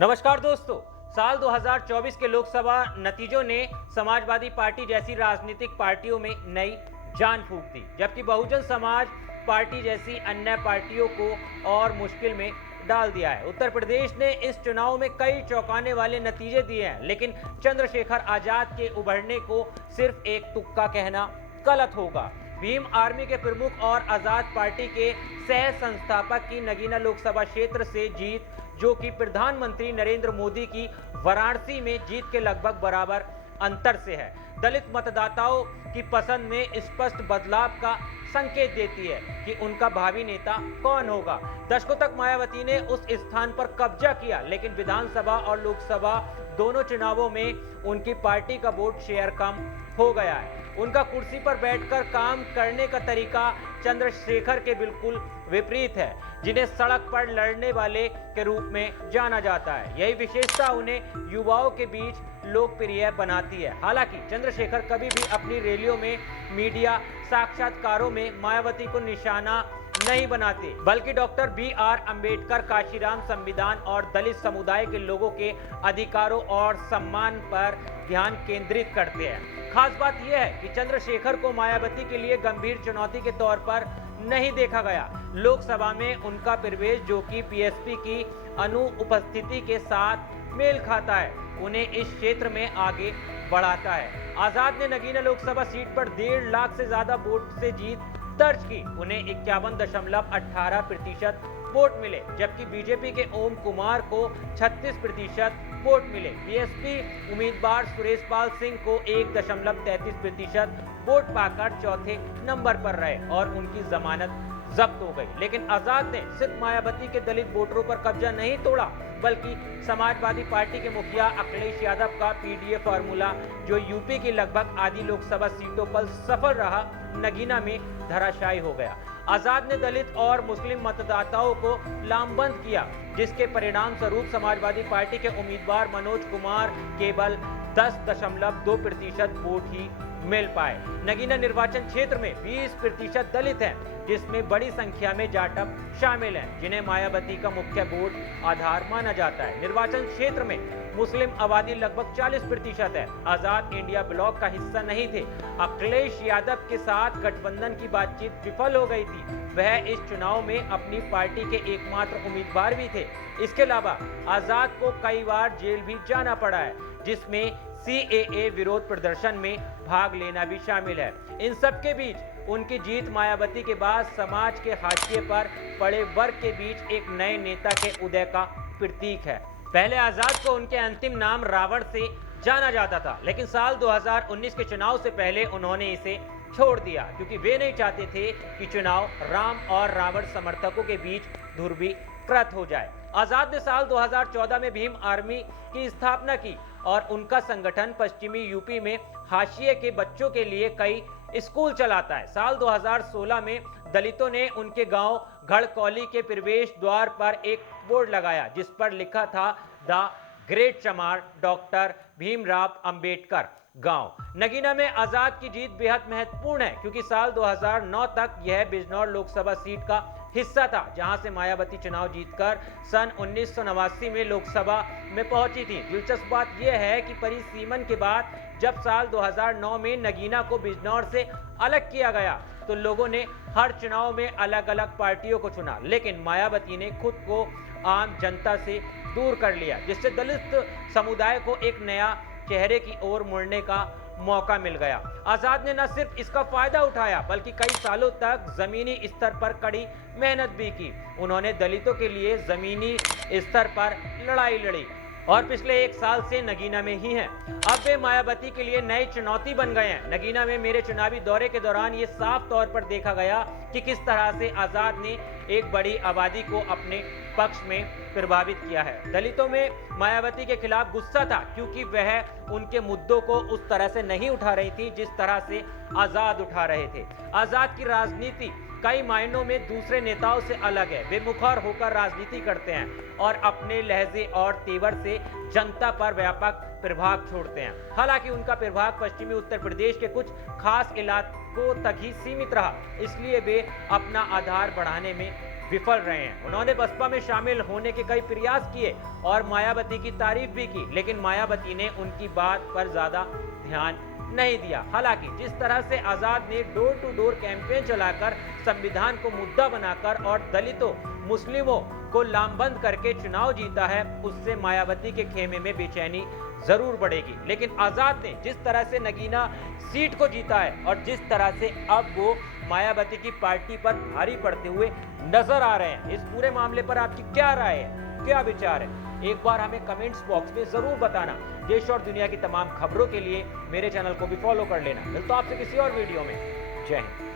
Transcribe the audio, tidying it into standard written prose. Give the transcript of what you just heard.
नमस्कार दोस्तों। साल 2024 के लोकसभा नतीजों ने समाजवादी पार्टी जैसी राजनीतिक पार्टियों में नई जान फूंक दी, जबकि बहुजन समाज पार्टी जैसी अन्य पार्टियों को और मुश्किल में डाल दिया है। उत्तर प्रदेश ने इस चुनाव में कई चौंकाने वाले नतीजे दिए हैं, लेकिन चंद्रशेखर आजाद के उभरने को सिर्फ एक तुक्का कहना गलत होगा। भीम आर्मी के प्रमुख और आजाद पार्टी के सह संस्थापक की नगीना लोकसभा क्षेत्र से जीत, जो कि प्रधानमंत्री नरेंद्र मोदी की वाराणसी में जीत के लगभग बराबर अंतर से है, दलित मतदाताओं की पसंद में स्पष्ट बदलाव का संकेत देती है कि उनका भावी नेता कौन होगा। दशकों तक मायावती ने उस स्थान पर कब्जा किया, लेकिन विधानसभा और लोकसभा दोनों चुनावों में उनकी पार्टी का वोट शेयर कम हो गया है। उनका कुर्सी पर बैठकर काम करने का तरीका चंद्रशेखर के बिल्कुल विपरीत है, जिन्हें सड़क पर लड़ने वाले के रूप में जाना जाता है। यही विशेषता उन्हें युवाओं के बीच लोकप्रिय बनाती है। हालांकि चंद्रशेखर कभी भी अपनी रैलियों में, मीडिया साक्षात्कारों में मायावती को निशाना नहीं बनाते, बल्कि डॉक्टर BR अंबेडकर, काशीराम संविधान और दलित समुदाय के लोगों के अधिकारों और सम्मान पर ध्यान केंद्रित करते हैं। खास बात यह है कि चंद्रशेखर को मायावती के लिए गंभीर चुनौती के तौर पर नहीं देखा गया। लोकसभा में उनका प्रवेश, जो कि PSP की अनुपस्थिति के साथ मेल खाता है, उन्हें इस क्षेत्र में आगे बढ़ाता है। आजाद ने नगीना लोकसभा सीट पर 1.5 लाख से ज्यादा वोट से जीत दर्ज की। उन्हें 51.18% वोट मिले, जबकि बीजेपी के ओम कुमार को 36% वोट मिले। PSP उम्मीदवार सुरेश पाल सिंह को 1.33% वोट पाकर चौथे नंबर पर रहे और उनकी जमानत जब्त हो गई। लेकिन आजाद ने सिर्फ मायावती के दलित वोटरों पर कब्जा नहीं तोड़ा, बल्कि समाजवादी पार्टी के मुखिया अखिलेश यादव का PDA फार्मूला, जो यूपी की लगभग आधी लोकसभा सीटों पर सफल रहा, नगीना में धराशायी हो गया। आजाद ने दलित और मुस्लिम मतदाताओं को लामबंद किया, जिसके परिणाम स्वरूप समाजवादी पार्टी के उम्मीदवार मनोज कुमार केवल 10.2% वोट ही मिल पाए। नगीना निर्वाचन क्षेत्र में 20% दलित हैं, जिसमें बड़ी संख्या में जाटव शामिल हैं, जिन्हें मायावती का मुख्य वोट आधार माना जाता है। निर्वाचन क्षेत्र में मुस्लिम आबादी लगभग 40% है। आजाद इंडिया ब्लॉक का हिस्सा नहीं थे। अखिलेश यादव के साथ गठबंधन की बातचीत विफल हो गई थी। वह इस चुनाव में अपनी पार्टी के एकमात्र उम्मीदवार भी थे। इसके अलावा आजाद को कई बार जेल भी जाना पड़ा है, जिसमें CAA विरोध प्रदर्शन में भाग लेना भी शामिल है। इन सब के बीच उनकी जीत मायावती के बाद समाज के हाशिए पर पड़े वर्ग के बीच एक नए नेता के उदय का प्रतीक है। पहले आजाद को उनके अंतिम नाम रावण से जाना जाता था, लेकिन साल 2019 के चुनाव से पहले उन्होंने इसे छोड़ दिया, क्योंकि वे नहीं चाहते थे कि चुनाव राम और रावण समर्थकों के बीच ध्रुवीकृत हो जाए। आजाद ने साल 2014 में भीम आर्मी की स्थापना की और उनका संगठन पश्चिमी यूपी में हाशिए के बच्चों के लिए कई स्कूल चलाता है। साल 2016 में दलितों ने उनके गांव घड़कौली के प्रवेश द्वार पर एक बोर्ड लगाया, जिस पर लिखा था द ग्रेट चमार डॉक्टर भीमराव अंबेडकर गांव। नगीना में आजाद की जीत बेहद महत्वपूर्ण है, क्योंकि साल 2009 तक यह बिजनौर लोकसभा सीट का हिस्सा था, जहां से मायावती चुनाव जीतकर सन 1989 में लोकसभा में पहुंची थी। दिलचस्प बात यह है कि परिसीमन के बाद जब साल 2009 में नगीना को बिजनौर से अलग किया गया, तो लोगों ने हर चुनाव में अलग अलग पार्टियों को चुना, लेकिन मायावती ने खुद को आम जनता से दूर कर लिया, जिससे दलित समुदाय को एक नया चेहरे की ओर मुड़ने का मौका मिल गया। आजाद ने न सिर्फ इसका फायदा उठाया, बल्कि कई सालों तक जमीनी स्तर पर कड़ी मेहनत भी की। उन्होंने दलितों के लिए जमीनी स्तर पर लड़ाई लड़ी और पिछले 1 साल से नगीना में ही हैं। अब वे मायावती के लिए नई चुनौती बन गए हैं। नगीना में मेरे चुनावी दौरे के दौरान ये साफ तौर पर देखा गया कि किस तरह से आजाद ने एक बड़ी आबादी को अपने पक्ष में प्रभावित किया है। दलितों में मायावती के खिलाफ गुस्सा था, क्योंकि वह उनके मुद्दों को उस तरह से नहीं उठा रही थी जिस तरह से आजाद उठा रहे थे। आजाद की राजनीति कई मायनों में दूसरे नेताओं से अलग है। वे मुखर होकर राजनीति करते हैं और अपने लहजे और तेवर से जनता पर व्यापक प्रभाव छोड़ते हैं। हालांकि उनका प्रभाव पश्चिमी उत्तर प्रदेश के कुछ खास इलाकों तक ही सीमित रहा, इसलिए वे अपना आधार बढ़ाने में विफल रहे हैं। उन्होंने बसपा में शामिल होने के कई प्रयास किए और मायावती की तारीफ भी की, लेकिन मायावती ने उनकी बात पर ज्यादा ध्यान नहीं दिया। हालांकि जिस तरह से आजाद ने डोर टू डोर कैंपेन चलाकर संविधान को मुद्दा बनाकर और दलितों मुस्लिमों को लामबंद करके चुनाव जीता है, उससे मायावती के खेमे में बेचैनी जरूर बढ़ेगी। लेकिन आजाद ने जिस तरह से नगीना सीट को जीता है और जिस तरह से अब वो मायावती की पार्टी पर भारी पड़ते हुए नजर आ रहे हैं, इस पूरे मामले पर आपकी क्या राय है, क्या विचार है? एक बार हमें कमेंट्स बॉक्स में जरूर बताना। देश और दुनिया की तमाम खबरों के लिए मेरे चैनल को भी फॉलो कर लेना। मिलता हूं आपसे किसी और वीडियो में। जय हिंद।